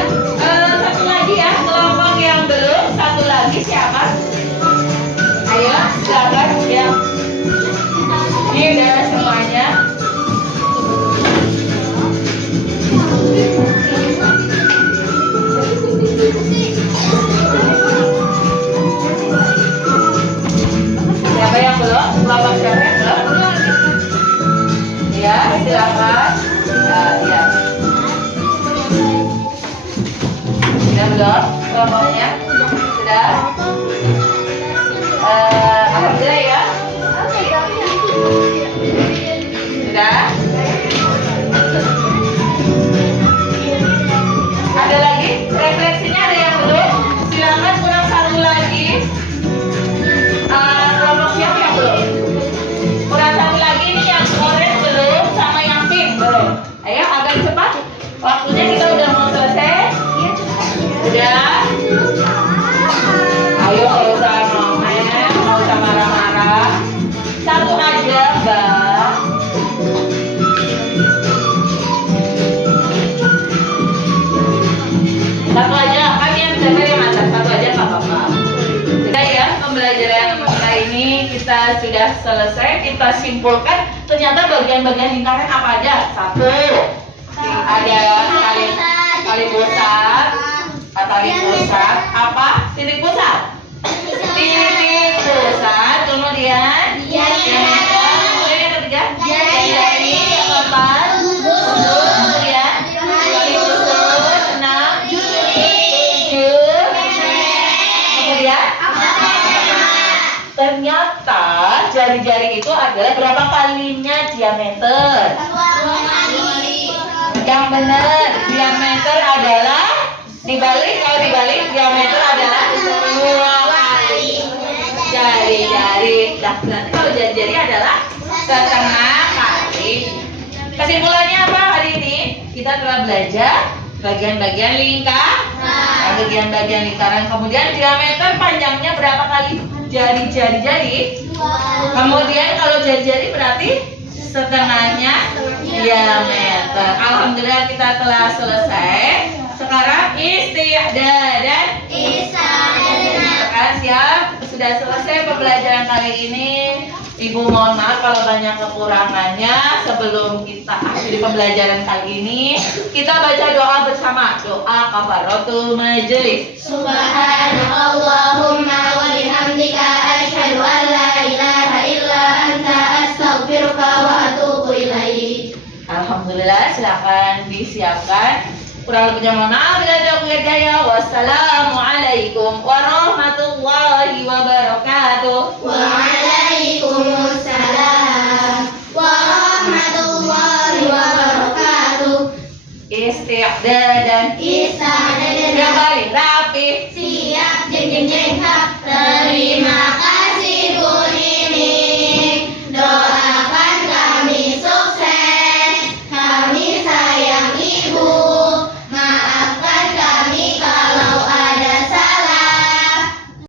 satu lagi ya, kelompok yang belum, satu lagi siapa? Ayo, silakan ya. Ini udah semuanya. Siapa yang belum? Kelompok siapa yang belum? Ya, silakan. Ya. Sudah belum? Kelompoknya? Sudah? Alhamdulillah ya. Sudah? Ada lagi? Refleksinya ada yang belum? Silakan kurang satu lagi. Kelompok siapa yang belum? Kurang satu lagi nih, yang orange belum sama yang pink belum. Ayo agak cepat. Waktunya kita udah mau selesai. Udah? Ayo kalau usah ngomel, nggak usah marah-marah. Satu aja, Mbak. Satu aja, kan yang bisa yang atas. Satu aja nggak apa-apa. Sudah ya, pembelajaran kita ini kita sudah selesai. Kita simpulkan ternyata bagian-bagian lingkaran apa aja. Satu, ada tali pusat. Tali pusat apa? Titik pusat. Titik pusat. Kemudian kemudian yang ketiga jari. Yang keempat kemudian tali pusat. 6 7 kemudian ternyata jari-jari itu adalah berapa kalinya diameter? Yang benar, diameter adalah dibalik. Kalau dibalik, diameter adalah 2 kali jari-jari. Nah, berarti kalau jari-jari adalah setengah kali. Kesimpulannya apa hari ini? Kita telah belajar bagian-bagian lingkaran. Bagian-bagian lingkaran. Kemudian diameter panjangnya berapa kali jari-jari? Kemudian kalau jari-jari berarti setengahnya diameter. Alhamdulillah kita telah selesai. Sekarang isti'dadan. Sekarang siap. Sudah selesai pembelajaran kali ini. Ibu mohon maaf kalau banyak kekurangannya. Sebelum kita akhiri pembelajaran kali ini, kita baca doa bersama. Doa kafaratul majelis. Subhanallahumma wa bihamdika asyhadu an la ilaha illa anta astaghfiruka wa atubu ilaik. Alhamdulillah, silakan disiapkan. Kurang lebihnya mohon maaf bila ada kejadian. Wassalamualaikum warahmatullahi wabarakatuh. Waalaikumsalam warahmatullahi wabarakatuh. Isti'dadan.